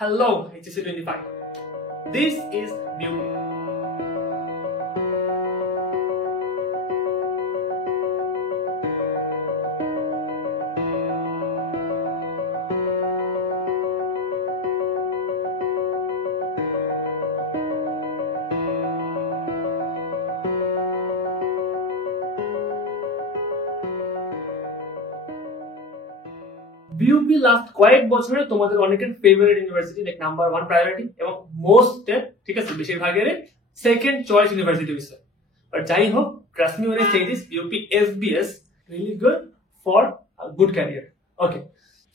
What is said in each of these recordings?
Hello, HSC 25. This is Beauty. BUP last কয়েক বছরে তোমাদের অনেকের favourite university, like number 1 priority এবং মোস্ট, ঠিক আছে, বেশিরভাগের সেকেন্ড চয়েস ইউনিভার্সিটি হইছে। বাট যাই হোক, trust me when I say this, BUP FBS really good for a good career. Okay,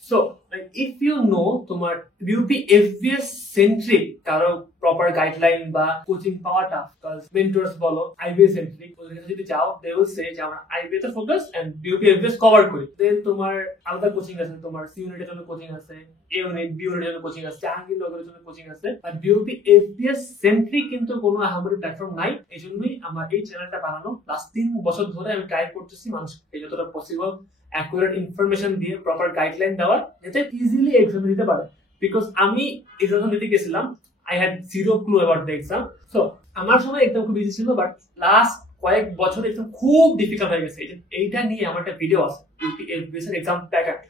so like if you know তোমার BUP FBS centric কারো proper guideline বা কোচিং পাওয়া টাফ, কারণ mentors বলো IBA centric, ওদের কাছে যদি যাও they will say যে আমরা IBA তে focus and BUP FBS cover করি। দেন তোমার আলাদা কোচিং আছে, তোমার সি ইউনিটের জন্য কোচিং আছে, এ ইউনিট বি ইউনিটের জন্য কোচিং আছে, জাহাঙ্গীরনগরের জন্য কোচিং আছে। আর BUP FBS centric কিন্তু কোনো আহামরি প্ল্যাটফর্ম নাই। এইজন্যই আমার এই চ্যানেলটা বানানো। লাস্ট 3 বছর ধরে আমি ট্রাই করতেছি মানুষকে যতটা পসিবল অ্যাকুরেট ইনফরমেশন দিয়ে প্রপার গাইডলাইন দেওয়ার, যাতে ইজিলি এক্সাম দিতে পারে। বিকজ আমি এক্সাম দিতে গেছিলাম, I had zero clue about the exam. So আমার সময় একদম খুব ইজি ছিল, বাট লাস্ট কয়েক বছর এক্সাম খুব ডিফিকাল্ট হয়ে গেছে। এইটা নিয়ে আমার একটা ভিডিও আছে, BUP FBS এর এক্সাম প্যাটার্ন।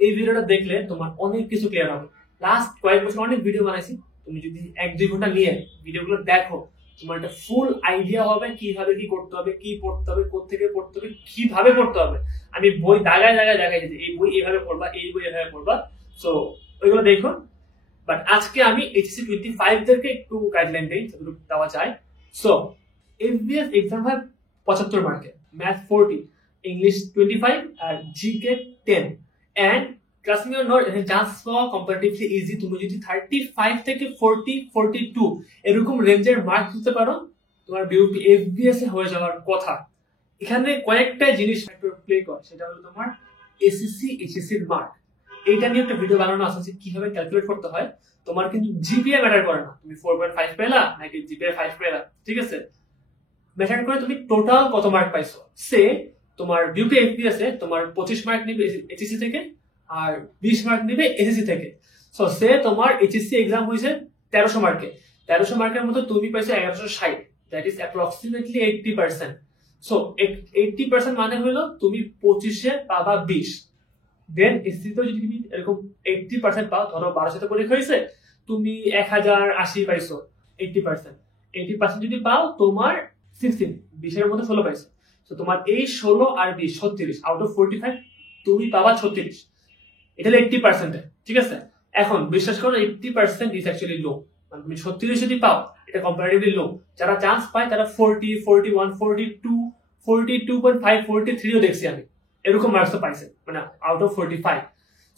এই ভিডিওটা দেখলে তোমার অনেক কিছু ক্লিয়ার হবে। লাস্ট কয়েক বছর অনেক ভিডিও বানাইছি, তুমি যদি 1-2 ঘন্টা নিয়ে ভিডিওগুলো দেখো, তোমার একটা ফুল আইডিয়া হবে কিভাবে কি করতে হবে, কি পড়তে হবে, কোত্থেকে পড়তে হবে, কিভাবে পড়তে হবে। আমি বই দাগায় দেখাই দিই, এই বই এভাবে পড়বা, এই বই এভাবে পড়বা। সো ওইগুলো দেখো। বাট আজকে আমি HSC 25 দেরকে একটু গাইডলাইন দিই যতটুকু দেওয়া যায়। সো FBS এক্সাম হয় 75 মার্কের, ম্যাথ 40, ইংলিশ 25 আর GK 10। And trust me or not, এখানে চান্স পাওয়া কম্পারেটিভলি ইজি। তুমি যদি 35 থেকে 40, 42 এরকম রেঞ্জের মার্ক দিতে পারো, তোমার BUP FBS এ হয়ে যাওয়ার কথা। এখানে কয়েকটা জিনিস ফ্যাক্টর প্লে করে, সেটা হলো তোমার SSC HSC এর মার্ক। এইটা নিয়ে একটা ভিডিও বানানো আছে যে কিভাবে ক্যালকুলেট করতে হয়। তোমার কিন্তু জিপিএ ম্যাটার করে না, তুমি 4.5 পেলা নাকি জিপিএ 5 পেলা, ঠিক আছে। ম্যাটার করে তুমি টোটাল কত মার্ক পাইছো। সে তোমার BUP FBS এ তোমার 25 মার্ক নিবে HSC থেকে আর 20 মার্ক নিবে SSC থেকে। সো সে তোমার HSC এক্সাম হয়েছে 1300 মার্কে, 1300 মার্কের মধ্যে তুমি পাইছো 1160, দ্যাট ইজ অ্যাপ্রক্সিমেটলি 80%। সো 80% মানে হলো তুমি 25-এ পাবা 20। দেন এসসিতে যদি তুমি এরকম 80% পাও, ধরো 1200 পরীক্ষা হয়েছে, তুমি 1080 পাইছো, 80% যদি পাও তোমার 16, 20-এর মধ্যে 16 পাইছো। তো তোমার এই 16 আর 20 36 আউট অফ 45 তুমি পাবা 36। এটা হলো 80%, ঠিক আছে। এখন বিশ্বাস করো 80% ইজ অ্যাকচুয়ালি লো, মানে তুমি 36 যদি পাও এটা কম্পারেটিভলি লো। যারা চান্স পায় তারা 40, 41, 42, 42.5, 43ও দেখছি আমি, এরকম মার্কস তো পাইছে, মানে আউট অফ 45।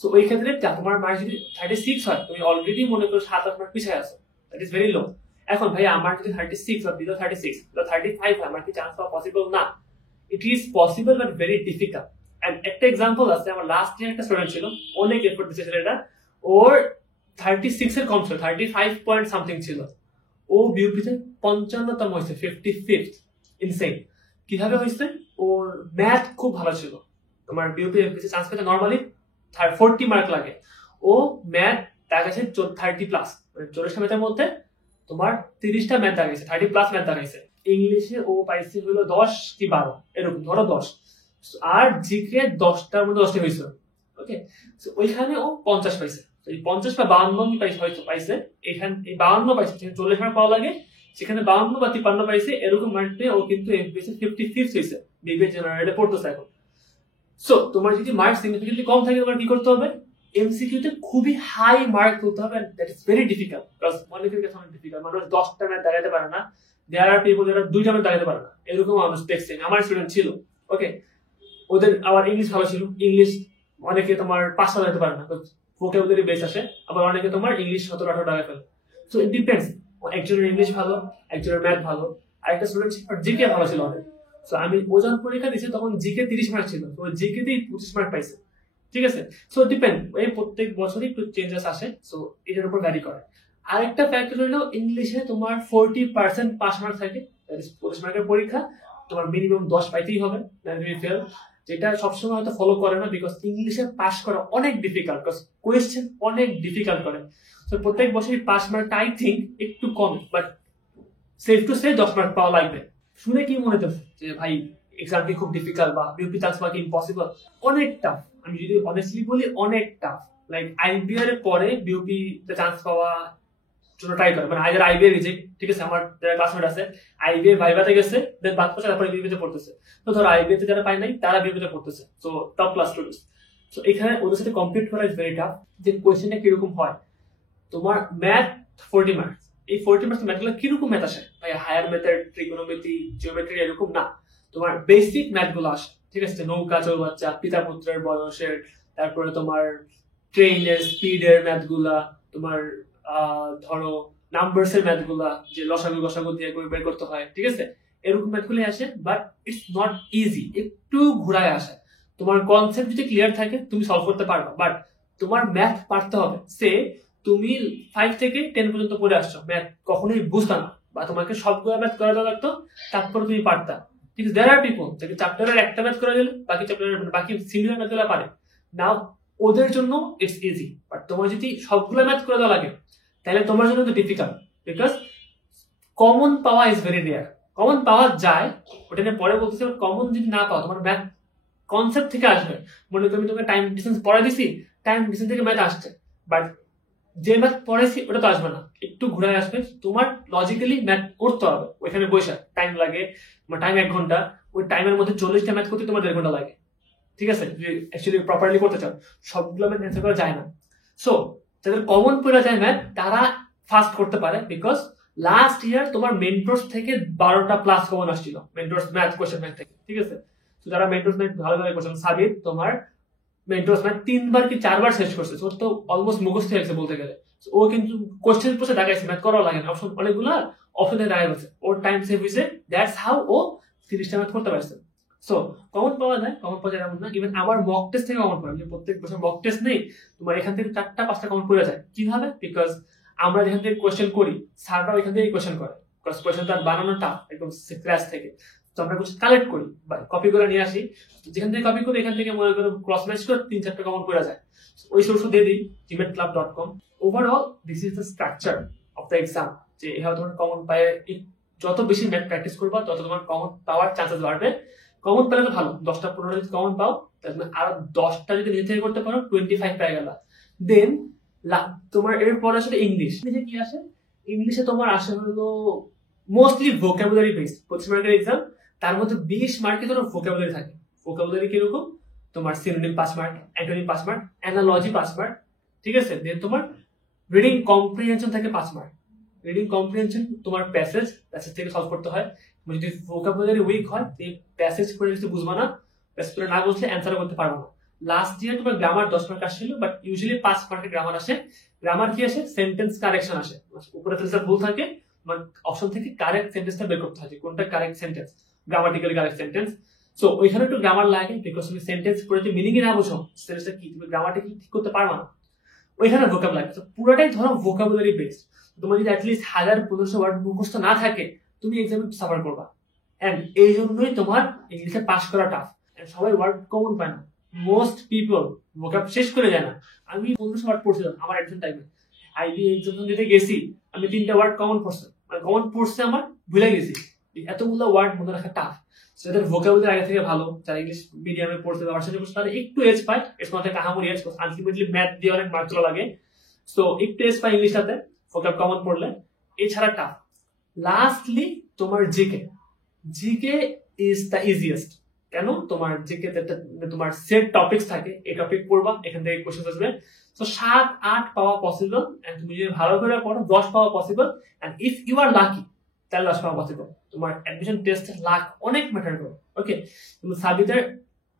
সো ওই ক্ষেত্রে তোমার মার্কস যদি 36 হয়, তুমি অলরেডি মনে করো 7-8 মার্ক পিছিয়ে আছো, দ্যাট ইজ ভেরি লো। এখন ভাই আমার যদি 36 বা বিলো 36 বা 35 হয়, আমার কি চান্স পাওয়া পসিবল না? It is possible but very difficult. And একটা এক্সাম্পল আছে, আমার লাস্ট ইয়ার একটা স্টুডেন্ট ছিল, অনেক এফোর্ট দিয়েছে ছেলেটা, ওর 36 এর কম ছিল, 35 পয়েন্ট সামথিং ছিল, ও BUP তে 55তম হয়েছে, 55th। ইনসেইন। কিভাবে হয়েছে? ওর ম্যাথ খুব ভালো ছিল। তোমার BUP FBS চান্স পেতে নরমালি 40 মার্ক লাগে, ও ম্যাথ দাগাইছে 30+, মানে 40টা ম্যাথের মধ্যে তোমার 30টা ম্যাথ দাগাইছে, 30+ ম্যাথ দাগাইছে। ইংলিশে ও পাইছে হলো 10 কি 12 এরকম, ধরো 10। আর জিকে 10টার মধ্যে 10টা হয়েছে। ওকে, সো ওইখানে ও 50 পাইছে। এই 50 বা 52 পাইছে, এখানে এই 52 পাইছে, 40 মার্ক পাওয়া লাগে, সেখানে 52 বা 53 পাইছে। এরকম মার্ক পেয়ে ও কিন্তু FBS 55th হয়েছে, বিবিএ জেনারেলে পড়তেছে এখন। সো তোমার যদি মার্ক সিগনিফিকেন্টলি কম থাকে, তোমার কি করতে হবে? MCQ তে খুবই হাই মার্ক তুলতে হবে, that is very difficult. Because অনেকের কাছে অনেক ডিফিকাল্ট, মানুষ 10টা ম্যাথ দাঁড়াতে পারে না, দেয়ার আর পিপল যারা 2টা ম্যাথ দাঁড়াতে পারে না, এরকম মানুষ দেখছি, আমার স্টুডেন্ট ছিল। ওকে, ওদের আবার ইংলিশ ভালো ছিল, ইংলিশ অনেকে তোমার 5টা দাঁড়াতে পারে না, ভোকাবুলারি বেস আসে, আবার অনেকে তোমার ইংলিশ 17-18 টাকা ফেলে। সো ইট ডিপেন্ডস, একজনের ইংলিশ ভালো, একজনের ম্যাথ ভালো, আরেকটা স্টুডেন্ট জিকে ভালো ছিল অনেক। সো আমি ওজন পরীক্ষা দিয়েছি, তখন জিকে 30 মার্ক ছিল, তো জিকে তেই 25 মার্ক পাইছে, ঠিক আছে। সো ডিপেন্ড, এই প্রত্যেক বছরই একটু চেঞ্জেস আসে, সো এটার উপর ভ্যারি করে। আরেকটা ফ্যাক্টর হলো ইংলিশে তোমার 40% পাস মার্ক থাকে, দ্যাট ইজ 25 মার্কের পরীক্ষা, তোমার মিনিমাম 10 পাইতেই হবে, না তুমি ফেল। যেটা সবসময় হয়তো ফলো করে না, বিকজ ইংলিশে পাস করা অনেক ডিফিকাল্ট, বিকজ কোয়েশ্চেন অনেক ডিফিকাল্ট করে। তো প্রত্যেক বছরই পাস মার্কটা আই থিঙ্ক একটু কম, but safe to say 10 mark পাওয়া লাগবে। শুনে কি মনে হচ্ছে যে ভাই এক্সাম কি খুব ডিফিকাল্ট বা বিউপি চান্স পাওয়া কি ইম্পসিবল? অনেক টাফ। আমি যদি অনেস্টলি বলি অনেক টাফ। লাইক আইবিআর এর পরে বিউপি তে চান্স পাওয়া জন্য ট্রাই করে, মানে আইদার আইবিআর রিজেক্ট, ঠিক আছে, আমার যারা ক্লাসমেট আছে আইবিআর ভাইভাতে গেছে, দেন বাদ পড়ছে, তারপরে বিউপিতে পড়তেছে। তো ধরো আইবিআর তে যারা পায় নাই তারা বিউপিতে পড়তেছে, তো টপ ক্লাস স্টুডেন্টস। তো এখানে ওদের সাথে কম্পিট করা ইজ ভেরি টাফ। যে কোয়েশ্চেনটা কিরকম হয়, তোমার ম্যাথ 40 মার্কস, এই 40 মার্কস ম্যাথগুলো কিরকম ম্যাথ আসে ভাই? হায়ার মেথড, ট্রিগোনোমেট্রি, জিওমেট্রি এরকম না, তোমার বেসিক ম্যাথ গুলো আসে, ঠিক আছে? নৌকা চৌবাচ্চা, পিতা পুত্রের বয়সের, তারপরে তোমার ট্রেনের স্পিডের ম্যাথ গুলা, তোমার ধরো নাম্বারস এর ম্যাথ গুলা, যে লসাগু গসাগু দিয়ে বের করতে হয়, ঠিক আছে? এরকম ম্যাথ গুলো আসে, বাট ইটস নট ইজি, একটু ঘুরায় আসে। তোমার কনসেপ্ট যদি ক্লিয়ার থাকে তুমি সলভ করতে পারবা, বাট তোমার ম্যাথ পারতে হবে। সে তুমি 5 থেকে 10 পর্যন্ত পড়ে আসছো, ম্যাথ কখনোই বুঝতা না, বা তোমাকে সবগুলো ম্যাথ করে দেওয়া লাগতো, তারপরে তুমি পারতা। ঠিক আছে, দেয়ার আর পিপল যাকে চ্যাপ্টারের একটা ম্যাথ করে দিলে বাকি চ্যাপ্টারের বাকি সিমিলার ম্যাথ গুলো পারে। নাও ওদের জন্য ইটস ইজি, বাট তোমার যদি সবগুলো ম্যাথ করে দেওয়া লাগে তাহলে তোমার জন্য তো ডিফিকাল্ট, বিকজ কমন পাওয়া ইজ ভেরি রেয়ার। কমন পাওয়া যায়, ওটা নিয়ে পরে বলতেছি, কমন যদি না পাও, তোমার ম্যাথ কনসেপ্ট থেকে আসবে। মনে করি তোমাকে টাইম ডিস্টেন্স পড়াই দিছি, টাইম ডিস্টেন্স থেকে ম্যাথ আসছে, বাট যে ম্যাথ পড়াইছি ওটা তো আসবে না, একটু ঘুরে আসবে। তোমার লজিক্যালি ম্যাথ করতে হবে, ওইখানে বসে টাইম লাগে, তোমার টাইম 1 ঘন্টা, ওই টাইমের মধ্যে 40টা ম্যাথ করতে তোমার 1.5 ঘন্টা লাগে, ঠিক আছে? অ্যাকচুয়ালি প্রপারলি করতে চাও, সবগুলো ম্যাথ অ্যান্সার করা যায় না। সো যাদের কমন পড়া যায় ম্যাথ, তারা ফাস্ট করতে পারে, বিকজ লাস্ট ইয়ার তোমার মেন্টরস থেকে 12টা প্লাস কমন আসছিল, মেন্টরস ম্যাথ কোশ্চেন ম্যাথ থেকে, ঠিক আছে? তো যারা মেন্টরস ম্যাথ ভালোভাবে করছেন, সাবির তোমার মেন্টরস ম্যাথ 3বার কি 4বার শেষ করছে, ওর তো অলমোস্ট মুখস্থ হয়ে গেছে বলতে গেলে। ও কিন্তু কোশ্চেন পড়ছে দেখাইছে, ম্যাথ করাও লাগে না, অপশন অনেকগুলা অপশনে দেখা গেছে, ওর টাইম সেভ হয়েছে, দ্যাটস হাউ ও 30টা ম্যাথ করতে পারছে। সো কমন পাওয়া যায়, কমন পাওয়া যায় এমন না। ইভেন আমার মক টেস্ট থেকে কমন পাই, প্রত্যেক বছর মক টেস্ট নেই, তোমার এখান থেকে 4টা 5টা কমন পড়ে যায়। কিভাবে? বিকজ আমরা যেখান থেকে কোয়েশ্চেন করি, স্যাররা ওইখান থেকে কোয়েশ্চেন করে, বিকজ কোয়েশ্চেন তার বানানো টাফ একদম ক্লাস থেকে। তো আমরা কোয়েশ্চেন কালেক্ট করি, কপি করে নিয়ে আসি, যেখান থেকে কপি করি এখান থেকে মনে করো ক্রস ম্যাচ করে 3-4টা কমন পড়ে যায়। ওই সোর্স দিয়ে দিই gmailclub.com। Overall this is the structure of the exam, যে এভাবে তোমার কমন পায়, যত বেশি ম্যাথ প্র্যাকটিস করবা তত তোমার কমন পাওয়ার চান্সেস বাড়বে। কমন পেলে তো ভালো, 10টা 15টা যদি কমন পাও, তাহলে আর 10টা যদি নিজে থেকে করতে পারো 25 পেয়ে গেল। দেন তোমার এরপর আসলে ইংলিশ কি আসে? ইংলিশে তোমার আসে হলো মোস্টলি ভোকাবুলারি বেসড 25 মার্কের এক্সাম, তার মধ্যে 20 মার্কে তোমার ভোকাবুলারি থাকে। ভোকাবুলারি কিরকম? তোমার synonym 5 mark, antonym 5 mark, analogy 5 mark, ঠিক আছে? দেন তোমার রিডিং কম্প্রিহেনশন থাকে 5 মার্ক। রিডিং কম্প্রিহেনশন তোমার প্যাসেজ থেকে সলভ করতে হয়। যদি ভোকাবুলারি উইক হয়, এই প্যাসেজ পড়ে কিছু বুঝবা না, প্যাসেজ পড়ে না বুঝলে অ্যান্সার করতে পারবো না। লাস্ট ইয়ার তোমার গ্রামার 10 মার্ক আসছিল, বাট ইউজুয়ালি 5 মার্কের গ্রামার আসে। গ্রামার কি আসে? সেন্টেন্স কারেকশন আসে, উপরে ফেলসার ভুল থাকে, মানে অপশন থেকে কারেক্ট সেন্টেন্সটা বের করতে হয়, কোনটা correct sentence, grammatically correct sentence. So ওইখানে একটু গ্রামার লাগে, বিকজ তুমি সেন্টেন্স পড়ে যদি মিনিং না বুঝো, সেন্টেন্সটা কি, তুমি গ্রামাটিক্যালি ঠিক করতে পারবা না, ওইখানে ভোকাব লাগে। পুরোটাই ধরো ভোকাবুলারি বেসড। তোমার যদি অ্যাটলিস্ট 1000-1500 ওয়ার্ড মুখস্থ না থাকে, তুমি এক্সামে সাফার করবা। এন্ড এই জন্যই তোমার ইংলিশে পাস করা টাফ। সবাই ওয়ার্ড কমন পায় না, মোস্ট পিপল ভোকাব শেষ করে যায় না। আমি 1500 ওয়ার্ড পড়ছিলাম আমার অ্যাডমিশন টাইমে, আইবি এক্সাম দিতে গেছি, আমি 3টা ওয়ার্ড কমন পড়ছি, মানে কমন পড়ছে আমার ভুলে গেছি। এতগুলো ওয়ার্ড মনে রাখা টাফ। যাদের ভোকাবুলারি আগে থেকে ভালো, যারা ইংলিশ মিডিয়ামে পড়ছে বা ভার্সিটি পড়ছে, তারা একটু এজ পায়, এর মধ্যে কাহামরি এজ, আলটিমেটলি ম্যাথ দিয়ে অনেক মার্ক তোলা লাগে। সো একটু এজ পায় ইংলিশটাতে ভোকাব কমন পড়লে, এছাড়া টাফ। লাস্টলি তোমার GK. GK is the easiest. কেন? তোমার জিকে তোমার সেট টপিকস থাকে, এই টপিক পড়বা, এখান থেকে কোশ্চেন আসবে। সো 7-8 পাওয়া পসিবল, এন্ড তুমি যদি ভালো করে পড়ো 10 পাওয়া possible, and if you are lucky তাহলে 10 পাওয়া পসিবল। তোমার অ্যাডমিশন টেস্টের লাক অনেক ম্যাটার করে। ওকে, তুমি সাবিতের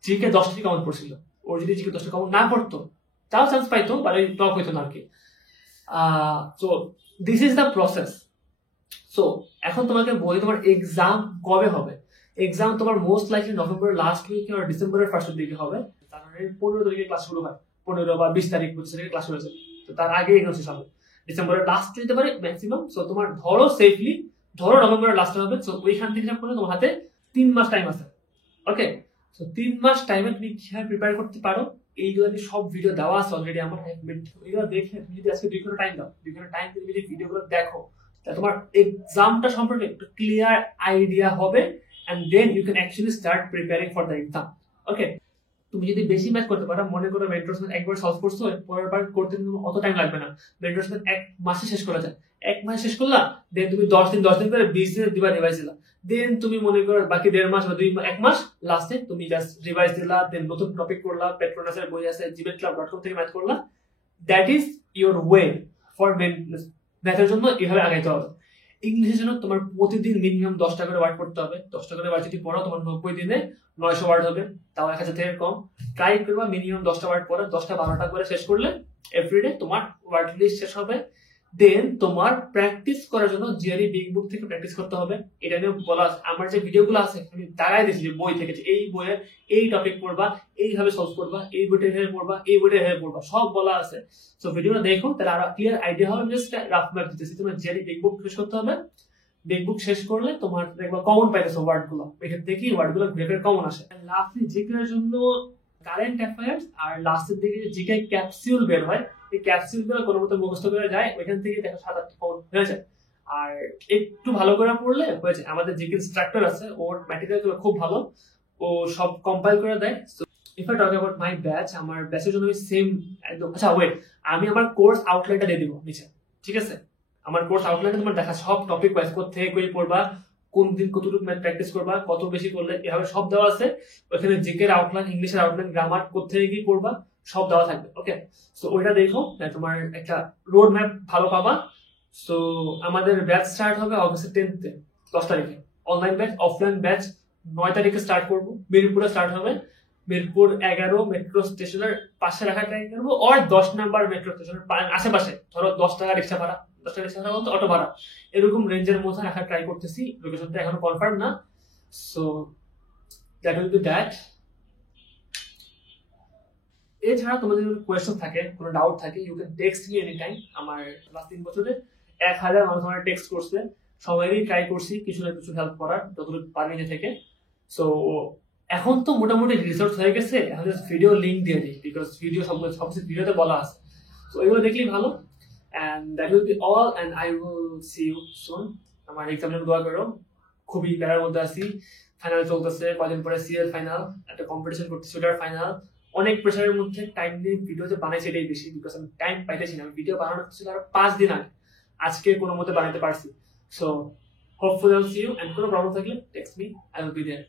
জিকে 10টি কমন পড়ছিল, ওর যদি জিকে 10টা কমন না পড়তো তাও চান্স পাইতো, বা টপ হইতো না আর কি। So this is the process. So এখন তোমাকে বলি তোমার এক্সাম কবে হবে। এক্সাম তোমার মোস্ট লাইকলি নভেম্বরের লাস্ট উইক আর ডিসেম্বরের ফার্স্ট দিকে হবে। জানুয়ারির 15 তারিখে ক্লাস শুরু হয়, 15 বা 20 তারিখ 25 তারিখে ক্লাস শুরু হয়েছে, তো তার আগে এক্সাম শেষ হবে। ডিসেম্বরের লাস্ট দিতে পারে ম্যাক্সিমাম। সো তোমার ধরো সেফলি ধরো নভেম্বরের লাস্ট হবে। সো ওইখান থেকে তোমার হাতে 3 মাস টাইম আছে। ওকে, সো 3 মাস টাইমে তুমি কিভাবে প্রিপেয়ার করতে পারো এইগুলো নিয়ে সব ভিডিও দেওয়া আছে অলরেডি আমার। এগুলো দেখে তুমি যদি আজকে 2 ঘন্টা টাইম দাও, 2 ঘন্টা টাইম তুমি যদি ভিডিওগুলো দেখো, তাহলে তোমার এক্সামটা সম্পর্কে একটু ক্লিয়ার আইডিয়া হবে, and then you can actually start preparing for the exam. Okay, তুমি যদি বেশি ম্যাথ করতে পারো, মনে করো মেট্রোস ম্যাথ একবার সলভ করছো, পরের বার করতে অত টাইম লাগবে না, মেট্রোস ম্যাথ 1 মাসে শেষ করা যায়। 1 মাসে শেষ করলা, দেন তুমি 10 দিন করে 20 দিন দিবা রিভাইজ দিলা, দেন তুমি মনে করো বাকি 1.5 মাস বা 1 মাস লাস্টে তুমি জাস্ট রিভাইজ দিলা, দেন নতুন টপিক করলা, পেট্রোনাসের বই আছে, জিমেটক্লাব.com থেকে ম্যাথ করলা। That is your way for ম্যাথের জন্য এভাবে আগাইতে হবে। ইংলিশের জন্য তোমার প্রতিদিন মিনিমাম 10টা করে ওয়ার্ড পড়তে হবে। 10টা করে ওয়ার্ড যদি পড়ো, তোমার 90 দিনে 900 ওয়ার্ড হবে, তাও 1000 থেকে কম। ট্রাই করবা মিনিমাম 10টা ওয়ার্ড পড়ে, 10টা 12টা করে শেষ করলে এভরিডে তোমার ওয়ার্ড লিস্ট শেষ হবে। দেন তোমার প্র্যাকটিস করার জন্য জিআরই বিগ বুক থেকে প্র্যাকটিস করতে হবে। এটা নিয়ে বলা আছে, আমার যে ভিডিওগুলো আছে আমি দাঁড়াই দিয়েছি যে বই থেকে, এই বইয়ে এই টপিক পড়বা, এইভাবে সলভ করবা, এই বইটা এভাবে পড়বা, এই বইটা এভাবে পড়বা, সব বলা আছে। সো ভিডিওটা দেখো, তাহলে আরো ক্লিয়ার আইডিয়া হবে। জাস্ট রাফ ম্যাপ দিতেছি, তোমার জিআরই বিগ বুক শেষ করতে হবে। বিগ বুক শেষ করলে তোমার দেখবা কমন পাইতেছো ওয়ার্ড গুলো, এখান থেকে ওয়ার্ড গুলো গ্রেডের কমন আসে। লাস্টলি জিকের জন্য কারেন্ট অ্যাফেয়ার্স আর লাস্টের দিকে জিকে ক্যাপসিউল বের হয়, এই ক্যাপসিউল গুলো কোনো মতো মুখস্থ করে যায়, ওইখান থেকে দেখো 7-8টা কমন হয়ে যায়। আর একটু ভালো করে পড়লে হয়েছে। আমাদের জিকে ইনস্ট্রাক্টর আছে, ওর ম্যাটেরিয়াল গুলো খুব ভালো, ও সব কম্পাইল করে দেয়। So if I talk about my batch, আমার ব্যাচের জন্য আমি সেম একদম। আচ্ছা ওয়েট, আমি আমার কোর্স আউটলাইনটা দিয়ে দিব নিচে, ঠিক আছে? আমার কোর্স আউটলাইনে তোমার দেখা সব টপিক ওয়াইজ কোথা থেকে পড়বা, কোন দিন কতটুকু ম্যাথ প্র্যাকটিস করবা, কত বেশি করলে, এভাবে সব দেওয়া আছে। ওখানে জিকের আউটলাইন, ইংলিশের আউটলাইন, গ্রামার কোথা থেকে পড়বা সব দেওয়া থাকবে। ওকে, সো ওইটা দেখো, তোমার একটা রোড ম্যাপ ভালো পাবা। সো আমাদের ব্যাচ স্টার্ট হবে অগস্টের 10th 10 তারিখে। অনলাইন ব্যাচ, অফলাইন ব্যাচ 9 তারিখে স্টার্ট করবো। মিরপুরে স্টার্ট হবে, মিরপুর 11 মেট্রো স্টেশনের পাশে রাখা ট্রাই করবো, আর 10 নাম্বার মেট্রো স্টেশনের আশেপাশে, ধরো 10 টাকা রিক্সা ভাড়া, 10 টাকা রিক্সা ভাড়া বলতে অটো ভাড়া, এরকম রেঞ্জের মধ্যে রাখা ট্রাই করতেছি। লোকেশনটা এখনো কনফার্ম না। So that will be that. এছাড়া তোমাদের যদি কোয়েশ্চন থাকে, কোনো ডাউট থাকে, you can text me any time. আমার লাস্ট 3 বছরে 1000 মানুষ আমার টেক্সট করছে, সবাইই ট্রাই করছি কিছু না কিছু হেল্প করার যতটুকু পারি নিজে থেকে। সো এখন তো মোটামুটি রিসার্চ হয়ে গেছে, এখন জাস্ট ভিডিও লিঙ্ক দিয়ে দিই, বিকজ ভিডিও সবকিছু ভিডিওতে বলা আছে। সো এগুলো দেখলেই ভালো। and that will be all, and I will see you soon. আমার এক্সামের দোয়া করো, খুবই প্যারার মধ্যে আছি। ফাইনাল চলতেছে, কদিন পরে সিএল ফাইনাল, একটা কম্পিটিশন করতেছি, ওটার ফাইনাল। অনেক প্রেশারের মধ্যে টাইম দিয়ে ভিডিও যে বানাইছি এটাই বেশি, বিকজ আমি টাইম পাইতেছি না। আমি ভিডিও বানানো ছিল আরো 5 দিন আগে, আজকে কোনো মতে বানাতে পারছি। So hopefully I will see you, and কোনো প্রবলেম থাকলে text me, I will be there.